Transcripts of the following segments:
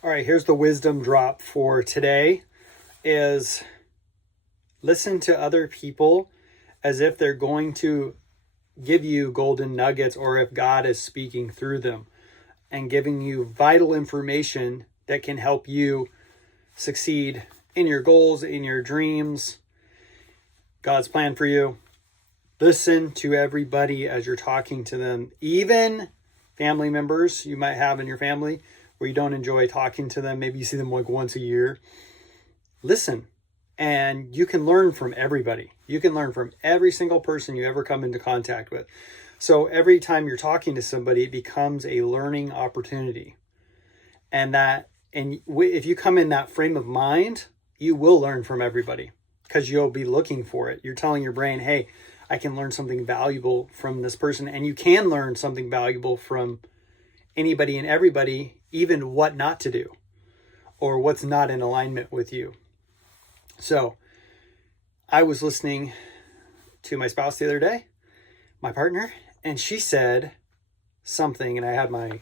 All right, here's the wisdom drop for today is listen to other people as if they're going to give you golden nuggets or if God is speaking through them and giving you vital information that can help you succeed in your goals, in your dreams, God's plan for you. Listen to everybody as you're talking to them, even family members you might have in your family where you don't enjoy talking to them. Maybe you see them like once a year. Listen, and you can learn from everybody. You can learn from every single person you ever come into contact with. So every time you're talking to somebody, it becomes a learning opportunity. And if you come in that frame of mind, you will learn from everybody because you'll be looking for it. You're telling your brain, hey, I can learn something valuable from this person. And you can learn something valuable from anybody and everybody, even what not to do or what's not in alignment with you. So I was listening to my spouse the other day, my partner, and she said something, and I had my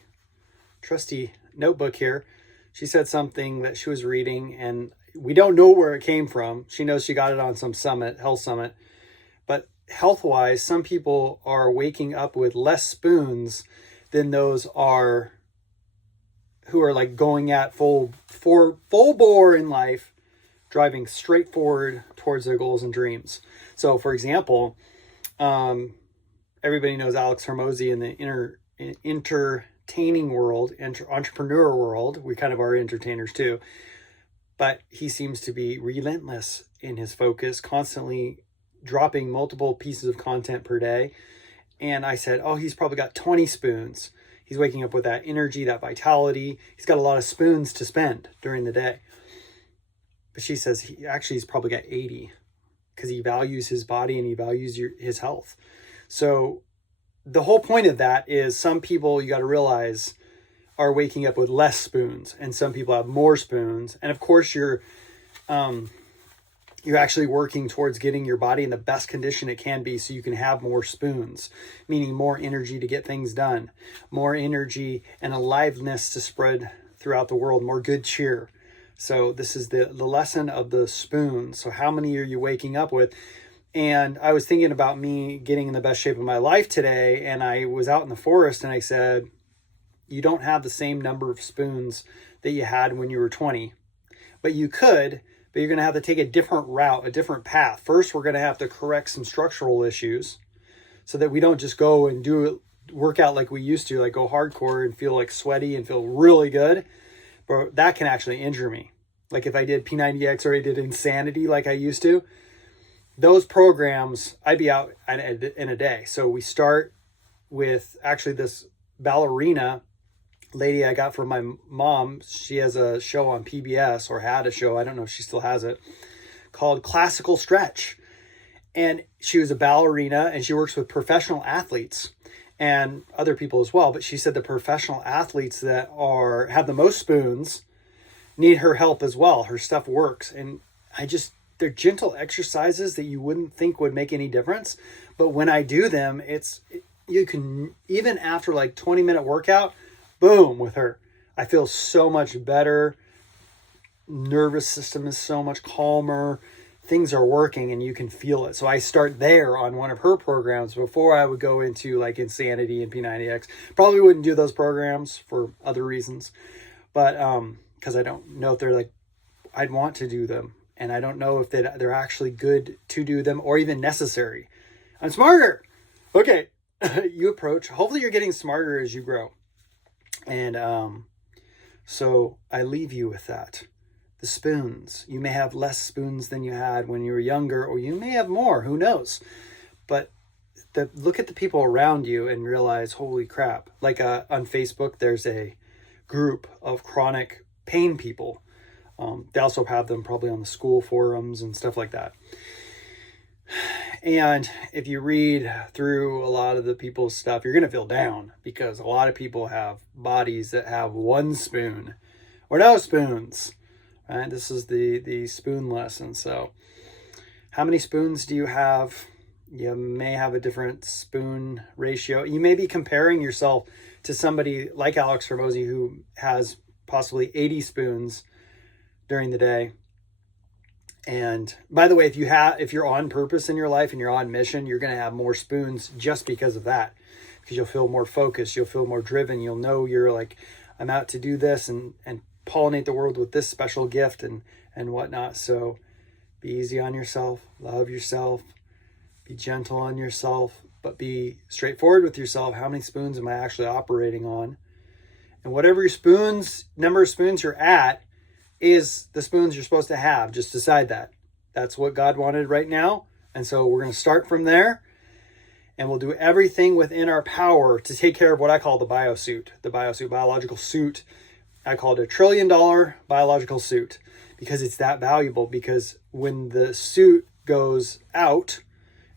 trusty notebook here. She said something that she was reading, and we don't know where it came from. She knows she got it on some summit, health summit. But health-wise, some people are waking up with less spoons than those are who are like going at full bore in life, driving straight forward towards their goals and dreams. So, for example, everybody knows Alex Hormozy in the entertaining world, entrepreneur world. We kind of are entertainers too. But he seems to be relentless in his focus, constantly dropping multiple pieces of content per day. And I said, oh, he's probably got 20 spoons. He's waking up with that energy, that vitality. He's got a lot of spoons to spend during the day. But she says he's probably got 80 because he values his body and he values his health. So the whole point of that is some people, you got to realize, are waking up with less spoons, and some people have more spoons. And of course, you're actually working towards getting your body in the best condition it can be so you can have more spoons, meaning more energy to get things done, more energy and aliveness to spread throughout the world, more good cheer. So this is the lesson of the spoon. So how many are you waking up with? And I was thinking about me getting in the best shape of my life today, and I was out in the forest and I said, you don't have the same number of spoons that you had when you were 20, but you could, but you're going to have to take a different route, a different path. First, we're going to have to correct some structural issues so that we don't just go and work out like we used to, like go hardcore and feel like sweaty and feel really good. But that can actually injure me. Like if I did P90X or I did Insanity like I used to, those programs, I'd be out in a day. So we start with actually this ballerina lady I got from my mom. She has a show on PBS, or had a show, I don't know if she still has it, called Classical Stretch. And she was a ballerina and she works with professional athletes and other people as well. But she said the professional athletes that have the most spoons need her help as well. Her stuff works. And they're gentle exercises that you wouldn't think would make any difference. But when I do them, you can, even after like 20-minute workout, boom, with her, I feel so much better. Nervous system is so much calmer. Things are working and you can feel it. So I start there on one of her programs before I would go into like Insanity and P90X. Probably wouldn't do those programs for other reasons, but because I don't know if they're like, I'd want to do them. And I don't know if they're actually good to do them or even necessary. I'm smarter. Okay. You approach, hopefully you're getting smarter as you grow. And so I leave you with that. The spoons. You may have less spoons than you had when you were younger, or you may have more, who knows? But look at the people around you and realize, holy crap. Like on Facebook, there's a group of chronic pain people. They also have them probably on the school forums and stuff like that. And if you read through a lot of the people's stuff, you're going to feel down because a lot of people have bodies that have one spoon or no spoons, right? This is the spoon lesson. So how many spoons do you have? You may have a different spoon ratio. You may be comparing yourself to somebody like Alex Hormozy who has possibly 80 spoons during the day. And by the way, if you're on purpose in your life and you're on mission, you're going to have more spoons just because of that, because you'll feel more focused, you'll feel more driven, you'll know you're like, I'm out to do this and pollinate the world with this special gift and whatnot. So be easy on yourself, love yourself, be gentle on yourself, but be straightforward with yourself. How many spoons am I actually operating on? And whatever your number of spoons you're at is the spoons you're supposed to have. Just decide that. That's what God wanted right now. And so we're going to start from there, and we'll do everything within our power to take care of what I call the biosuit, biological suit. I call it $1 trillion biological suit because it's that valuable. Because when the suit goes out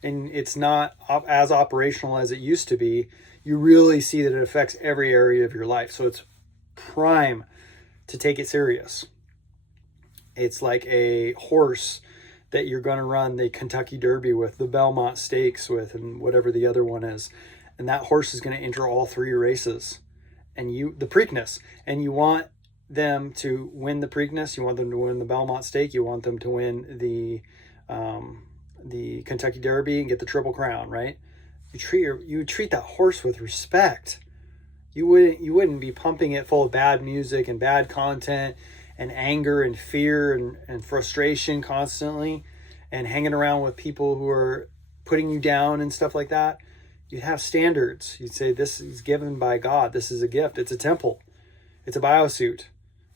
and it's not as operational as it used to be, you really see that it affects every area of your life. So it's prime to take it serious. It's like a horse that you're going to run the Kentucky Derby with, the Belmont Stakes with, and whatever the other one is. And that horse is going to enter all 3 races. And the Preakness. And you want them to win the Preakness. You want them to win the Belmont Stake. You want them to win the Kentucky Derby and get the Triple Crown, right? You treat that horse with respect. You wouldn't be pumping it full of bad music and bad content and anger and fear and frustration constantly, and hanging around with people who are putting you down and stuff like that. You'd have standards. You'd say, this is given by God. This is a gift. It's a temple. It's a biosuit.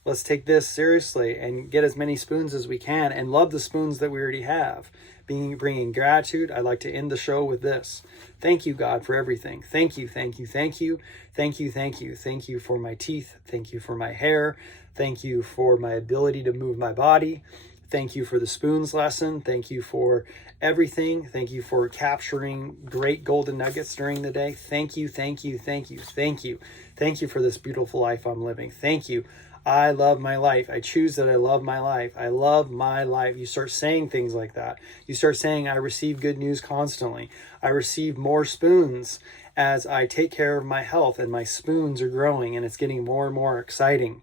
Let's take this seriously and get as many spoons as we can and love the spoons that we already have. Bringing gratitude. I'd like to end the show with this. Thank you, God, for everything. Thank you, thank you, thank you. Thank you, thank you. Thank you for my teeth. Thank you for my hair. Thank you for my ability to move my body. Thank you for the spoons lesson. Thank you for everything. Thank you for capturing great golden nuggets during the day. Thank you, thank you, thank you, thank you. Thank you for this beautiful life I'm living. Thank you. I love my life. I choose that I love my life. I love my life. You start saying things like that. You start saying, I receive good news constantly. I receive more spoons as I take care of my health, and my spoons are growing, and it's getting more and more exciting.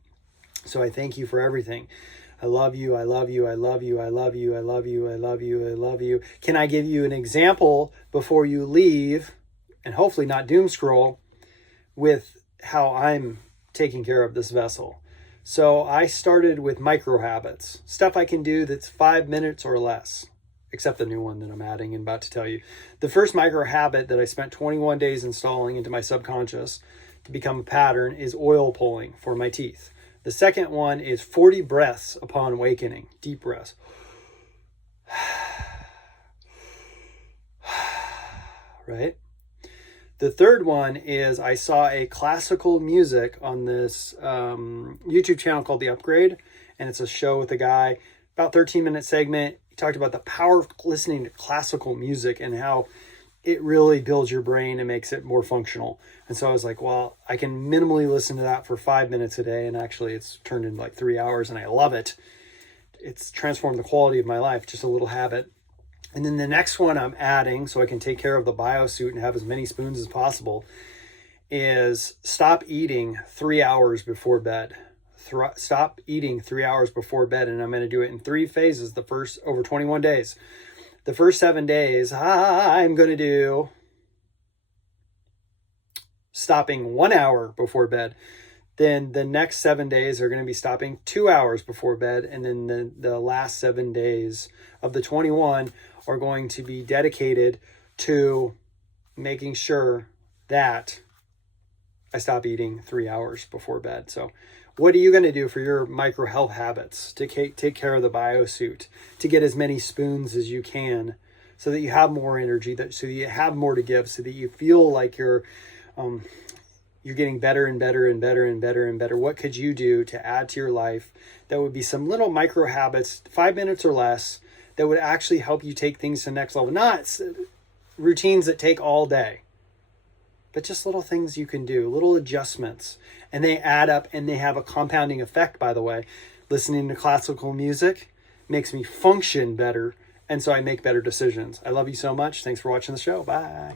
So I thank you for everything. I love you. I love you. I love you. I love you. I love you. I love you. I love you. Can I give you an example before you leave, and hopefully not doom scroll, with how I'm taking care of this vessel? So I started with micro habits, stuff I can do that's 5 minutes or less, except the new one that I'm adding and about to tell you. The first micro habit that I spent 21 days installing into my subconscious to become a pattern is oil pulling for my teeth. The second one is 40 breaths upon awakening, deep breaths. Right? The third one is I saw a classical music on this YouTube channel called The Upgrade, and it's a show with a guy, about 13-minute segment. He talked about the power of listening to classical music and how it really builds your brain and makes it more functional. And so I was like, well, I can minimally listen to that for 5 minutes a day, and actually it's turned into like 3 hours, and I love it. It's transformed the quality of my life, just a little habit. And then the next one I'm adding, so I can take care of the biosuit and have as many spoons as possible, is stop eating 3 hours before bed. Stop eating 3 hours before bed, and I'm going to do it in 3 phases, the first over 21 days. The first 7 days, I'm going to do stopping 1 hour before bed. Then the next 7 days are going to be stopping 2 hours before bed. And then the last 7 days of the 21 are going to be dedicated to making sure that I stop eating 3 hours before bed. So what are you going to do for your micro health habits to take care of the biosuit, to get as many spoons as you can so that you have more energy, so that you have more to give, so that you feel like you're getting better and better and better and better and better? What could you do to add to your life that would be some little micro habits, 5 minutes or less, that would actually help you take things to the next level? Not routines that take all day, but just little things you can do, little adjustments, and they add up and they have a compounding effect, by the way. Listening to classical music makes me function better, and so I make better decisions. I love you so much. Thanks for watching the show. Bye.